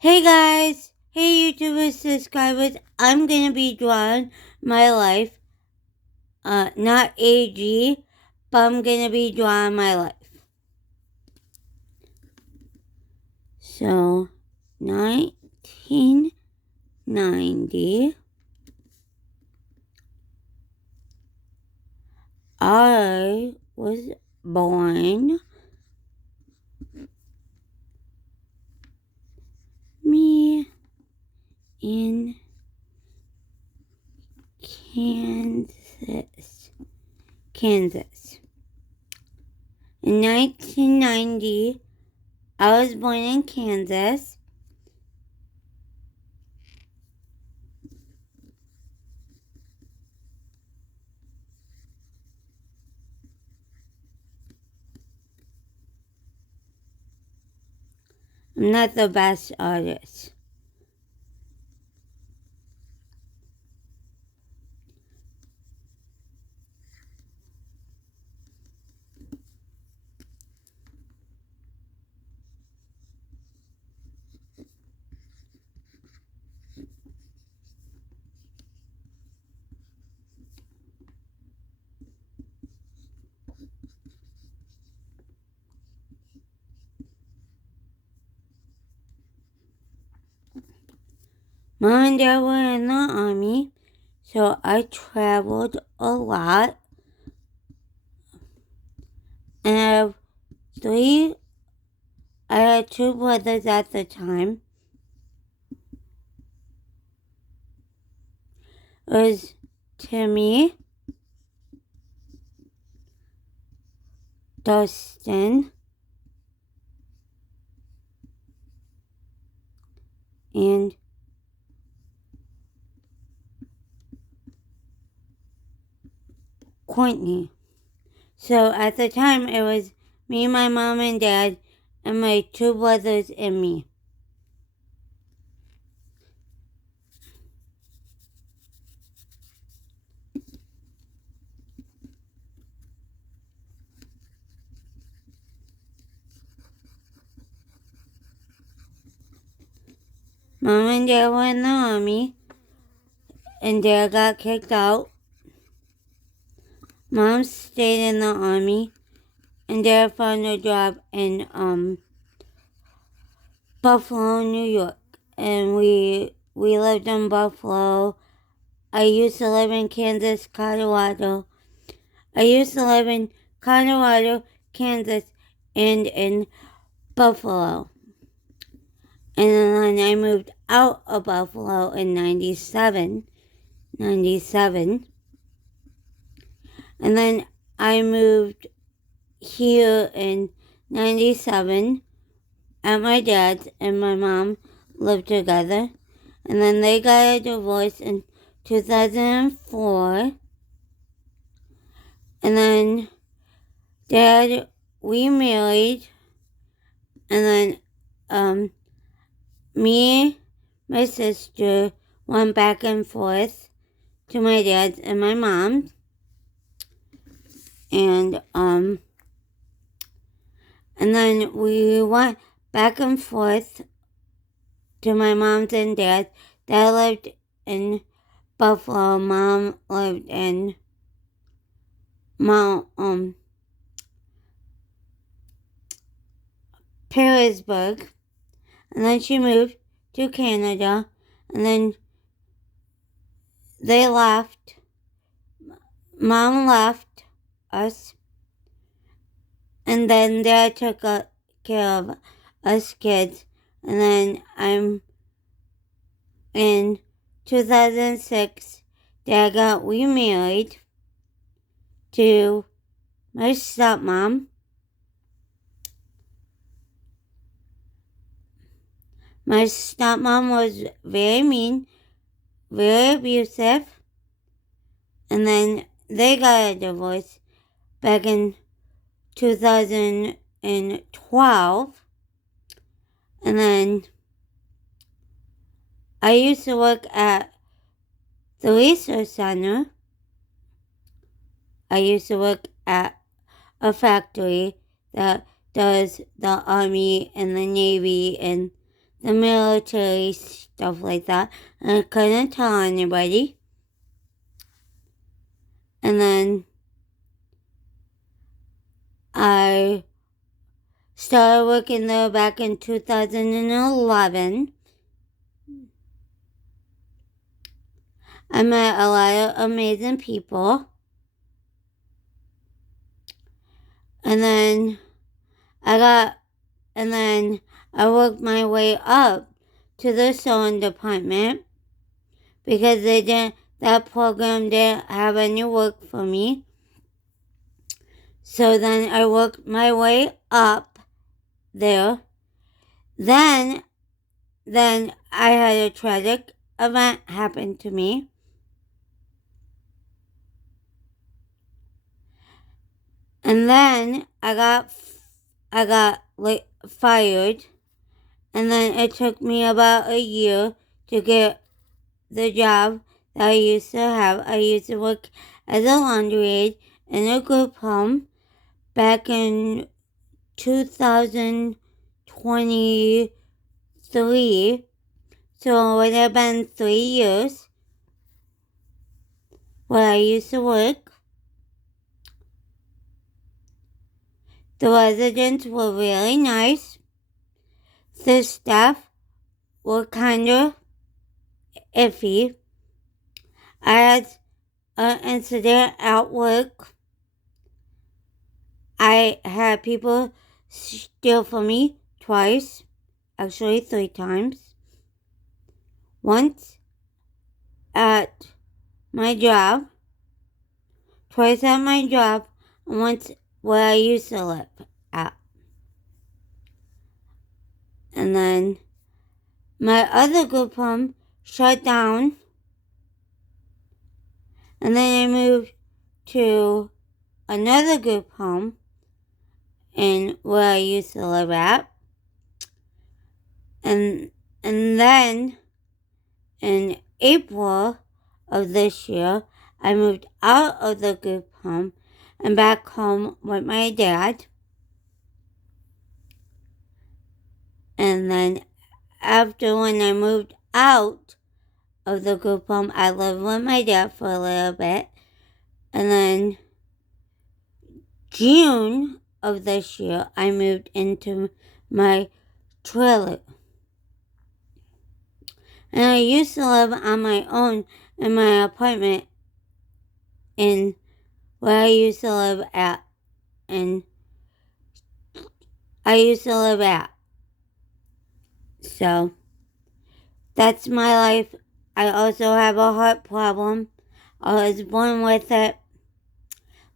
Hey guys, hey YouTuber subscribers, I'm gonna be drawing my life, not AG, but I'm gonna be drawing my life. So, 1990, I was born. Me in Kansas. In 1990, I was born in Kansas. I'm not the best artist. Mom and Dad were in the army, so I traveled a lot. And I had two brothers at the time. It was Timmy, Dustin, and Courtney. So at the time, it was me, my mom and dad, and my two brothers and me. Mom and Dad were in the army, and Dad got kicked out. Mom stayed in the army, and Dad found a job in Buffalo, New York, and we lived in Buffalo. I used to live in Kansas, Colorado. I used to live in Colorado, Kansas, and in Buffalo. And then I moved out of Buffalo in 97. And then I moved here in 97 at my dad's, and my mom lived together. And then they got a divorce in 2004. And then Dad remarried. And then me, my sister went back and forth to my dad's and my mom's. And then we went back and forth to my mom's and dad's. Dad lived in Buffalo. Mom lived in Petersburg. And then she moved to Canada. And then they left. Mom left us. And then Dad took care of us kids. And then in 2006, Dad got remarried to my stepmom. My stepmom was very mean, very abusive. And then they got a divorce back in 2012. And then I used to work at the research center. I used to work at a factory that does the Army and the Navy and the military stuff like that, and I couldn't tell anybody. And then I started working there back in 2011. I met a lot of amazing people. And then I worked my way up to the sewing department because that program didn't have any work for me. So then I worked my way up there. Then I had a tragic event happen to me. And then I got fired. And then it took me about a year to get the job that I used to have. I used to work as a laundry aide in a group home back in 2023. So it would have been 3 years where I used to work. The residents were really nice. The staff were kind of iffy. I had an incident at work. I had people steal from me twice, actually 3 times. Once at my job, twice at my job, and once where I used to live at. And then my other group home shut down. And then I moved to another group home in where I used to live at. And then in April of this year, I moved out of the group home and back home with my dad. And then after when I moved out of the group home, I lived with my dad for a little bit. And then June of this year, I moved into my trailer. And I used to live on my own in my apartment in where I used to live at. And I used to live at. So that's my life. I also have a heart problem. I was born with it.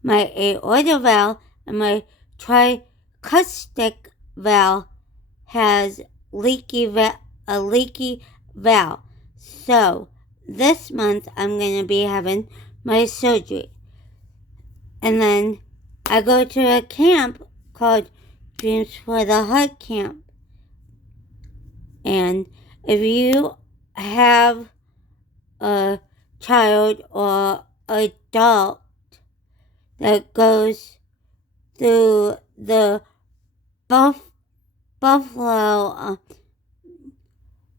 My aorta valve and my tricuspid valve has a leaky valve. So this month I'm going to be having my surgery. And then I go to a camp called Dreams for the Heart Camp. And if you have a child or adult that goes through the Buffalo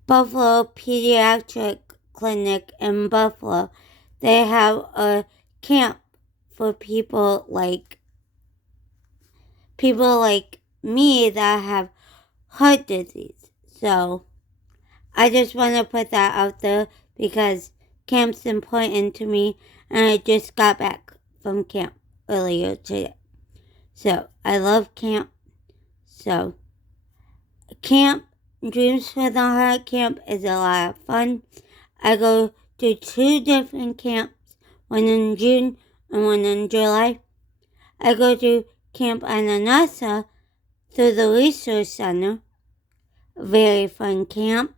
Pediatric Clinic in Buffalo, they have a camp for people like me that have heart disease. So I just want to put that out there because camp's important to me, and I just got back from camp earlier today. So I love camp. So Camp Dreams for the Heart Camp is a lot of fun. I go to 2 different camps, one in June and one in July. I go to Camp Ananasa through the Resource Center, a very fun camp.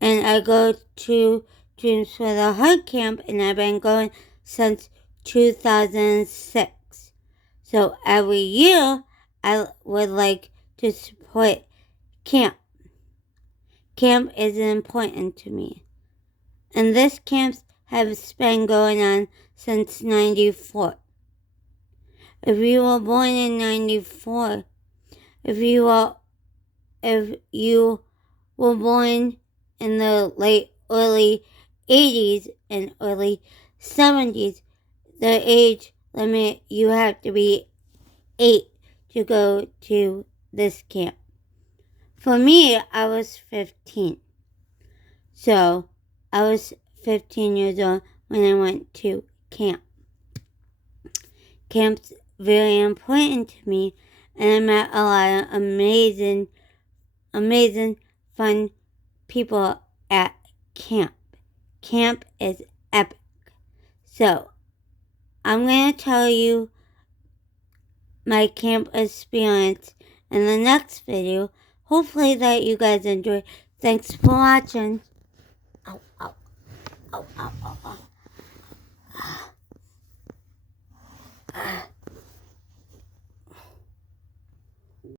And I go to Dreams for the Heart Camp, and I've been going since 2006. So every year, I would like to support camp. Camp is important to me. And this camp has been going on since 94. If you were born in 94, if you were born in the early 80s and early 70s, the age limit, you have to be 8 to go to this camp. For me, I was 15. So, I was 15 years old when I went to camp. Camp's very important to me, and I met a lot of amazing, fun people at camp. Camp is epic. So, I'm going to tell you my camp experience in the next video. Hopefully that you guys enjoy. Thanks for watching. Ow, ow, ow, ow, ow, ow.